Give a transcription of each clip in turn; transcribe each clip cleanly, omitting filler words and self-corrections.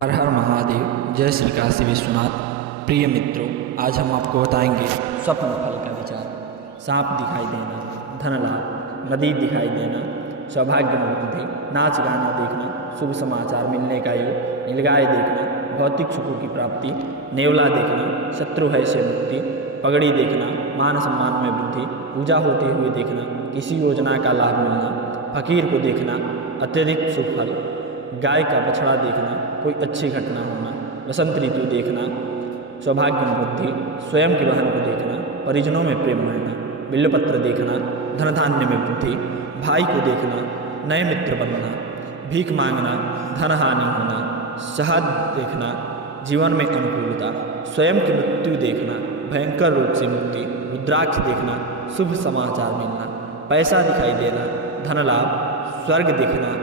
हर हर महादेव। जय श्री काशी विश्वनाथ। प्रिय मित्रों, आज हम आपको बताएंगे स्वप्न फल का विचार। सांप दिखाई देना, धन लाभ, नदी दिखाई देना, सौभाग्य वृद्धि, नाच गाना देखना, शुभ समाचार मिलने का योग, नीलगाय देखना, भौतिक सुखों की प्राप्ति, नेवला देखना, शत्रु है से मुक्ति, पगड़ी देखना, मान सम्मान में वृद्धि, पूजा होते हुए देखना, किसी योजना का लाभ मिलना, फकीर को देखना, अत्यधिक शुभ फल, गाय का बछड़ा देखना, कोई अच्छी घटना होना, वसंत ऋतु देखना, सौभाग्य में वृद्धि, स्वयं की बहन को देखना, परिजनों में प्रेम बढ़ना, बिल्वपत्र देखना, धन धान्य में वृद्धि, भाई को देखना, नए मित्र बनना, भीख मांगना, धन हानि होना, शहद देखना, जीवन में अनुकूलता, स्वयं की मृत्यु देखना, भयंकर रोग से मुक्ति, रुद्राक्ष देखना, शुभ समाचार मिलना, पैसा दिखाई देना, धन लाभ, स्वर्ग देखना,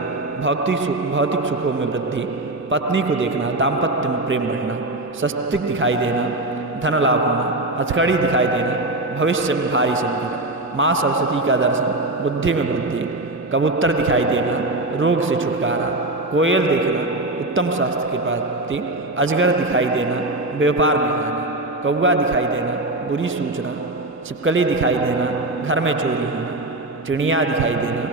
भौतिक सुखों में वृद्धि, पत्नी को देखना, दाम्पत्य में प्रेम बढ़ना, स्वस्तिक दिखाई देना, धन लाभ होना, अचकड़ी दिखाई देना, भविष्य में भारी संकट, माँ सरस्वती का दर्शन, बुद्धि में वृद्धि, कबूतर दिखाई देना, रोग से छुटकारा, कोयल देखना, उत्तम स्वास्थ्य की प्राप्ति, अजगर दिखाई देना, व्यापार में हानि, कौवा दिखाई देना, बुरी सूचना, छिपकली दिखाई देना, घर में चोरी होना, चिड़िया दिखाई देना,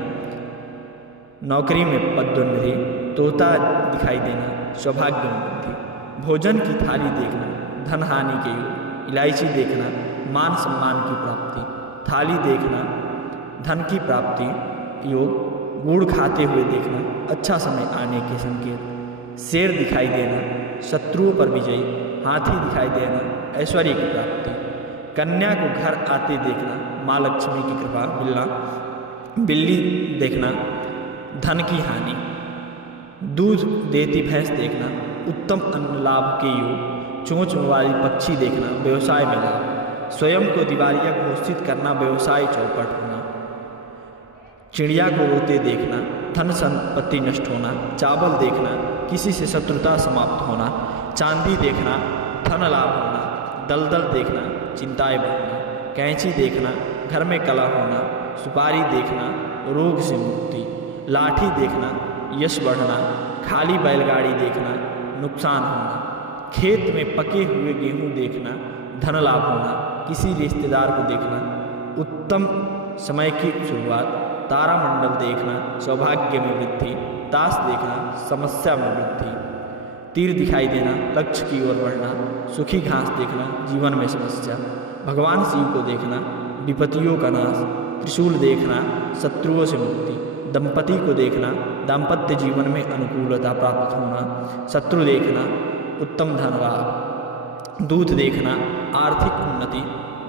नौकरी में पदोन्नति, तोता दिखाई देना, सौभाग्य में वृद्धि, भोजन की थाली देखना, धन हानि के योग, इलायची देखना, मान सम्मान की प्राप्ति, थाली देखना, धन की प्राप्ति योग, गुड़ खाते हुए देखना, अच्छा समय आने के संकेत, शेर दिखाई देना, शत्रुओं पर विजयी, हाथी दिखाई देना, ऐश्वर्य की प्राप्ति, कन्या को घर आते देखना, माँ लक्ष्मी की कृपा मिलना, बिल्ली देखना, धन की हानि, दूध देती भैंस देखना, उत्तम अन्न लाभ के योग, चोंच वाली पक्षी देखना, व्यवसाय में लाभ, स्वयं को दिवालिया घोषित करना, व्यवसाय चौपट होना, चिड़िया को रोते देखना, धन संपत्ति नष्ट होना, चावल देखना, किसी से शत्रुता समाप्त होना, चांदी देखना, धन लाभ होना, दलदल देखना, चिंताएं बढ़ना, कैंची देखना, घर में कला होना, सुपारी देखना, रोग से मुक्ति, लाठी देखना, यश बढ़ना, खाली बैलगाड़ी देखना, नुकसान होना, खेत में पके हुए गेहूं देखना, धन लाभ होना, किसी रिश्तेदार को देखना, उत्तम समय की शुरुआत, तारामंडल देखना, सौभाग्य में वृद्धि, ताश देखना, समस्या में वृद्धि, तीर दिखाई देना, लक्ष्य की ओर बढ़ना, सूखी घास देखना, जीवन में समस्या, भगवान शिव को देखना, विपत्तियों का नाश, त्रिशूल देखना, शत्रुओं से मुक्ति, दंपति को देखना, दाम्पत्य जीवन में अनुकूलता प्राप्त होना, शत्रु देखना, उत्तम धन लाभ, दूध देखना, आर्थिक उन्नति,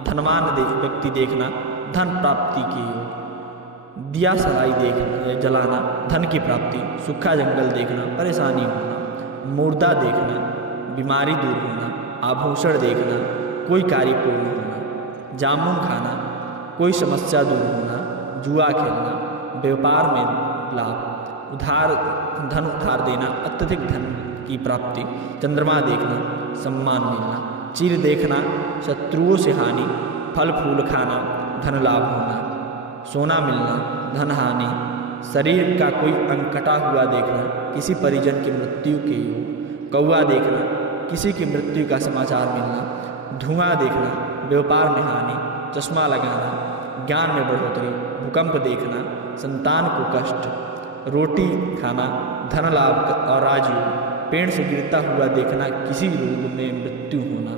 धनवान व्यक्ति देखना, धन प्राप्ति के योग, दिया सलाई देखना, जलाना, धन की प्राप्ति, सूखा जंगल देखना, परेशानी होना, मुर्दा देखना, बीमारी दूर होना, आभूषण देखना, कोई कार्य पूर्ण होना, जामुन खाना, कोई समस्या दूर होना, जुआ खेलना, व्यापार में लाभ, धन उधार देना, अत्यधिक धन की प्राप्ति, चंद्रमा देखना, सम्मान मिलना, चिर देखना, शत्रुओं से हानि, फल फूल खाना, धन लाभ होना, सोना मिलना, धन हानि, शरीर का कोई अंग कटा हुआ देखना, किसी परिजन की मृत्यु के योग, कौवा देखना, किसी की मृत्यु का समाचार मिलना, धुआं देखना, व्यापार में हानि, चश्मा लगाना, ज्ञान में बढ़ोतरी, भूकंप देखना, संतान को कष्ट, रोटी खाना, धन लाभ और राजयोग, पेड़ से गिरता हुआ देखना, किसी रोग में मृत्यु होना,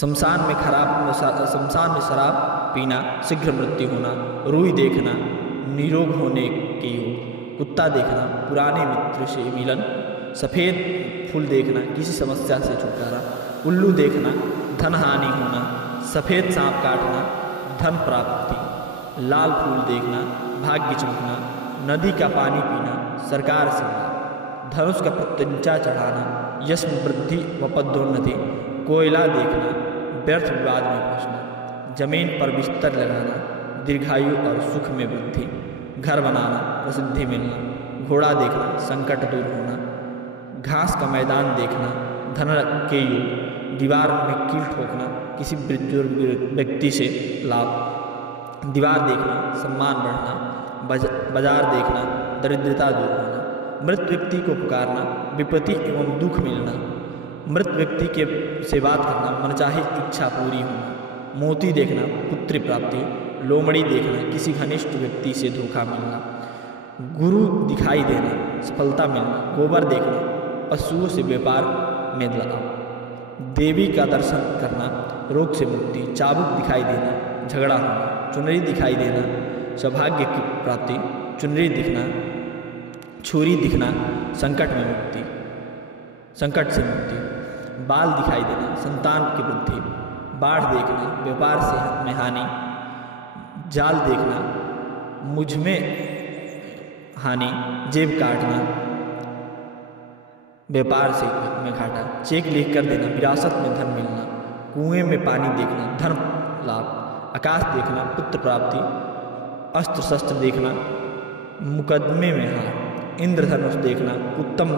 शमशान में शराब पीना, शीघ्र मृत्यु होना, रूई देखना, निरोग होने के योग, कुत्ता देखना, पुराने मित्र से मिलन, सफ़ेद फूल देखना, किसी समस्या से छुटकारा, उल्लू देखना, धन हानि होना, सफ़ेद सांप काटना, धन प्राप्ति, लाल फूल देखना, भाग्य चमकना, नदी का पानी पीना, सरकार से लाभ, धनुष का प्रत्यंचा चढ़ाना, यश में वृद्धि व पदोन्नति, कोयला देखना, व्यर्थ विवाद में फंसना, जमीन पर बिस्तर लगाना, दीर्घायु और सुख में वृद्धि, घर बनाना, प्रसिद्धि मिलना, घोड़ा देखना, संकट दूर होना, घास का मैदान देखना, धन के योग, दीवार में कील ठोकना, किसी बुजुर्ग व्यक्ति से लाभ, दीवार देखना, सम्मान बढ़ना, बाजार देखना, दरिद्रता दूर होना, मृत व्यक्ति को पुकारना, विपत्ति एवं दुख मिलना, मृत व्यक्ति के से बात करना, मनचाही इच्छा पूरी होना, मोती देखना, पुत्र प्राप्ति, लोमड़ी देखना, किसी घनिष्ठ व्यक्ति से धोखा मिलना, गुरु दिखाई देना, सफलता मिलना, गोबर देखना, पशुओं से व्यापार में लाभ, देवी का दर्शन करना, रोग से मुक्ति, चाबुक दिखाई देना, झगड़ा होना, चुनरी दिखाई देना, सौभाग्य की प्राप्ति, चुनरी दिखना, छुरी दिखना, संकट से मुक्ति, बाल दिखाई देना, संतान की वृद्धि, बाढ़ देखना, व्यापार से में हानि, जाल देखना, मुझ में हानि, जेब काटना, व्यापार से में घाटा, चेक लिख कर देना, विरासत में धन मिलना, कुएं में पानी देखना, धन लाभ, आकाश देखना, पुत्र प्राप्ति, अस्त्र शस्त्र देखना, मुकदमे में हार, इंद्रधनुष देखना, उत्तम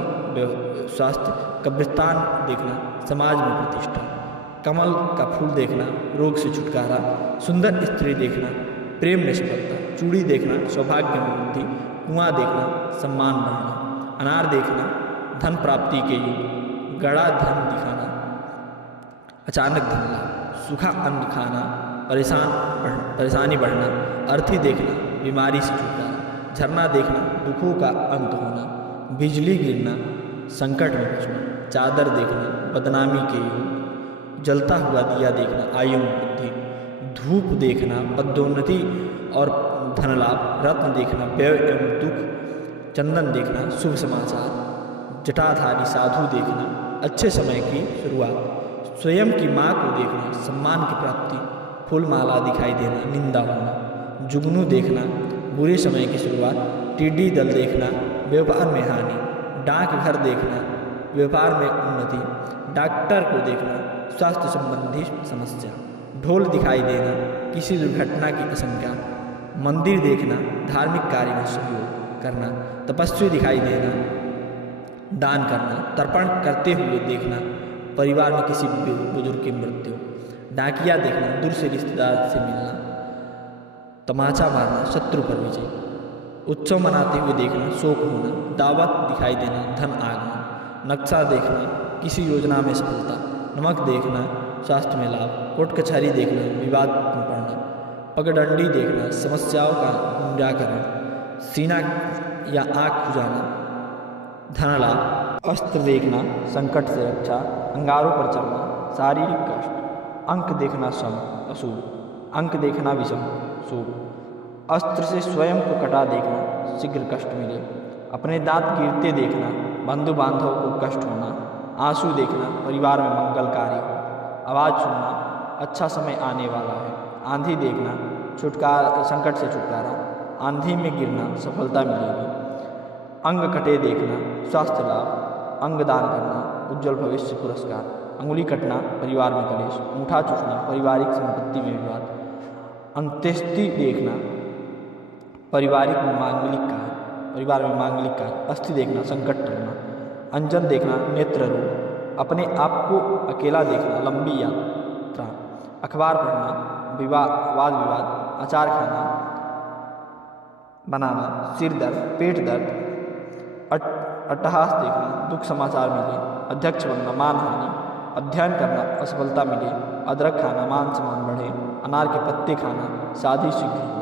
स्वास्थ्य, कब्रिस्तान देखना, समाज में प्रतिष्ठा, कमल का फूल देखना, रोग से छुटकारा, सुंदर स्त्री देखना, प्रेम में सफलता, चूड़ी देखना, सौभाग्य में वृद्धि, कुआं देखना, सम्मान बढ़ना, अनार देखना, धन प्राप्ति के योग, गड़ा धन दिखाना, अचानक धन लाभ, सूखा अन्न खाना, परेशानी बढ़ना, अर्थी देखना, बीमारी से छुटकारा, झरना देखना, दुखों का अंत होना, बिजली गिरना, संकट में बचना, चादर देखना, बदनामी के योग, जलता हुआ दिया देखना, आयु में वृद्धि, धूप देखना, पदोन्नति और धन लाभ, रत्न देखना, व्यय एवं दुख, चंदन देखना, शुभ समाचार, जटाधारी साधु देखना, अच्छे समय की शुरुआत, स्वयं की माँ को देखना, सम्मान की प्राप्ति, फूल माला दिखाई देना, निंदा होना, जुगनू देखना, बुरे समय की शुरुआत, टिड्डी दल देखना, व्यापार में हानि, डाक घर देखना, व्यापार में उन्नति, डॉक्टर को देखना, स्वास्थ्य संबंधी समस्या, ढोल दिखाई देना, किसी दुर्घटना की आशंका, मंदिर देखना, धार्मिक कार्य में सहयोग करना, तपस्वी दिखाई देना, दान करना, तर्पण करते हुए देखना, परिवार में किसी बुजुर्ग की मृत्यु, डाकिया देखना, दूर से रिश्तेदार से मिलना, तमाचा मारना, शत्रु पर विजय, उत्सव मनाते हुए देखना, शोक होना, दावत दिखाई देना, धन आगमन, नक्शा देखना, किसी योजना में सफलता, नमक देखना, स्वास्थ्य में लाभ, कोर्ट कचहरी देखना, विवाद में पड़ना, पगडंडी देखना, समस्याओं का निराकरण, सीना या आँख खुजाना, धन लाभ, अस्त्र देखना, संकट से रक्षा, अंगारों पर चलना, शारीरिक कष्ट, अंक देखना सम अशुभ, अंक देखना विषम शुभ, अस्त्र से स्वयं को कटा देखना, शीघ्र कष्ट मिले, अपने दांत गिरते देखना, बंधु बांधवों को कष्ट होना, आंसू देखना, परिवार में मंगल कार्य हो, आवाज़ सुनना, अच्छा समय आने वाला है, आंधी देखना, छुटकारा, संकट से छुटकारा, आंधी में गिरना, सफलता मिलेगी, अंग कटे देखना, स्वास्थ्य लाभ, अंग दान करना, उज्जवल भविष्य पुरस्कार, अंगुली कटना, परिवार में कलेश, अंगूठा चूसना, पारिवारिक संपत्ति में विवाद, अंत्येष्टि देखना, परिवार में मांगलिक कार्य, अस्थि देखना, संकट टलना, अंजन देखना, नेत्र रोग, अपने आप को अकेला देखना, लंबी यात्रा, अखबार पढ़ना, वाद विवाद, अचार खाना बनाना, सिर दर्द, पेट दर्द, अट्टहास देखना, दुख समाचार मिले, अध्यक्ष बनना, मानहानि, अध्ययन करना, असफलता मिले, अदरक खाना, मान सम्मान बढ़े, अनार के पत्ते खाना, शादी शीघ्र हो,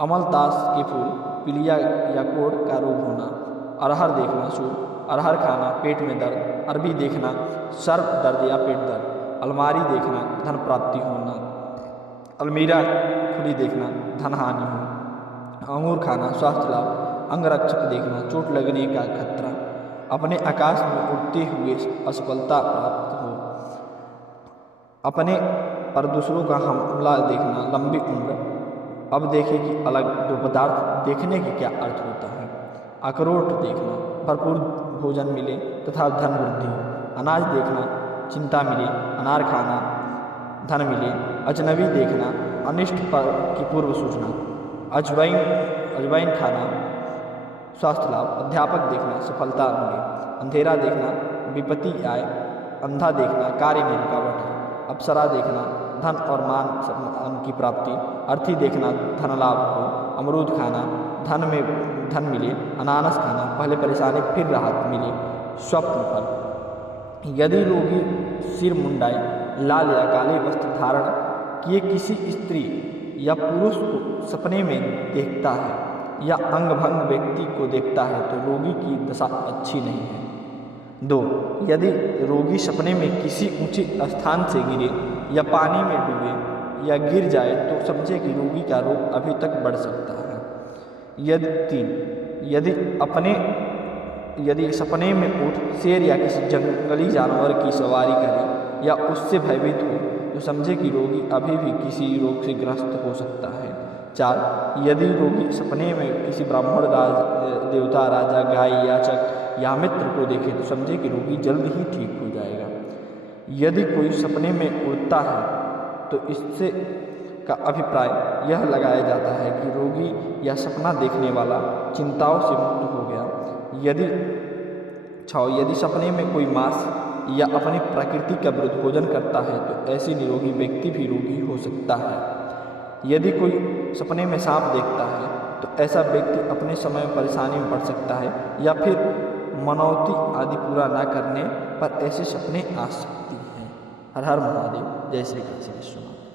अमलतास के फूल, पीलिया या कोढ़ का रोग होना, अरहर देखना शुभ, अरहर खाना, पेट में दर्द, अरबी देखना, सर्प दर्द या पेट दर्द, अलमारी देखना, धन प्राप्ति होना, अलमीरा खुली देखना, धन हानि हो, अंगूर खाना, स्वास्थ्य लाभ, अंगरक्षक देखना, चोट लगने का खतरा, अपने आकाश में उड़ते हुए असफलता प्राप्त हो, अपने पर दूसरों का हमला देखना, लंबी उम्र, अब देखें कि अलग दो पदार्थ देखने के क्या अर्थ होता है, अखरोट देखना, भरपूर भोजन मिले तथा धन वृद्धि हो, अनाज देखना, चिंता मिले, अनार खाना, धन मिले, अजनबी देखना, अनिष्ट पर की पूर्व सूचना, अजवाइन खाना, स्वास्थ्य लाभ, अध्यापक देखना, सफलता मिले, अंधेरा देखना, विपत्ति आए, अंधा देखना, कार्य में रुकावट है, अप्सरा देखना, धन और मान की प्राप्ति, अर्थी देखना, धन लाभ हो, अमरूद खाना, धन में धन मिले, अनानास खाना, पहले परेशानी फिर राहत मिले। स्वप्न फल, यदि रोगी सिर मुंडाए, लाल या काले वस्त्र धारण किए किसी स्त्री या पुरुष को सपने में देखता है या अंगभंग व्यक्ति को देखता है तो रोगी की दशा अच्छी नहीं है। 2. यदि रोगी सपने में किसी ऊंचे स्थान से गिरे या पानी में डूबे या गिर जाए तो समझे कि रोगी का रोग अभी तक बढ़ सकता है। 3. यदि सपने में ऊँट, शेर या किसी जंगली जानवर की सवारी करे या उससे भयभीत हो तो समझे कि रोगी अभी भी किसी रोग से ग्रस्त हो सकता है। 4. यदि रोगी सपने में किसी ब्राह्मण, देवता, राजा, गाय, याचक या मित्र को देखे तो समझे कि रोगी जल्द ही ठीक हो जाएगा। यदि कोई सपने में उड़ता है तो इससे का अभिप्राय यह लगाया जाता है कि रोगी या सपना देखने वाला चिंताओं से मुक्त हो गया। यदि सपने में कोई मांस या अपनी प्रकृति का विरुद्ध भोजन करता है तो ऐसे निरोगी व्यक्ति भी रोगी हो सकता है। यदि कोई सपने में सांप देखता है तो ऐसा व्यक्ति अपने समय में परेशानी में पड़ सकता है या फिर मनौती आदि पूरा न करने पर ऐसे सपने आ सकती हैं। हर हर महादेव। जय श्री काशी विश्वनाथ।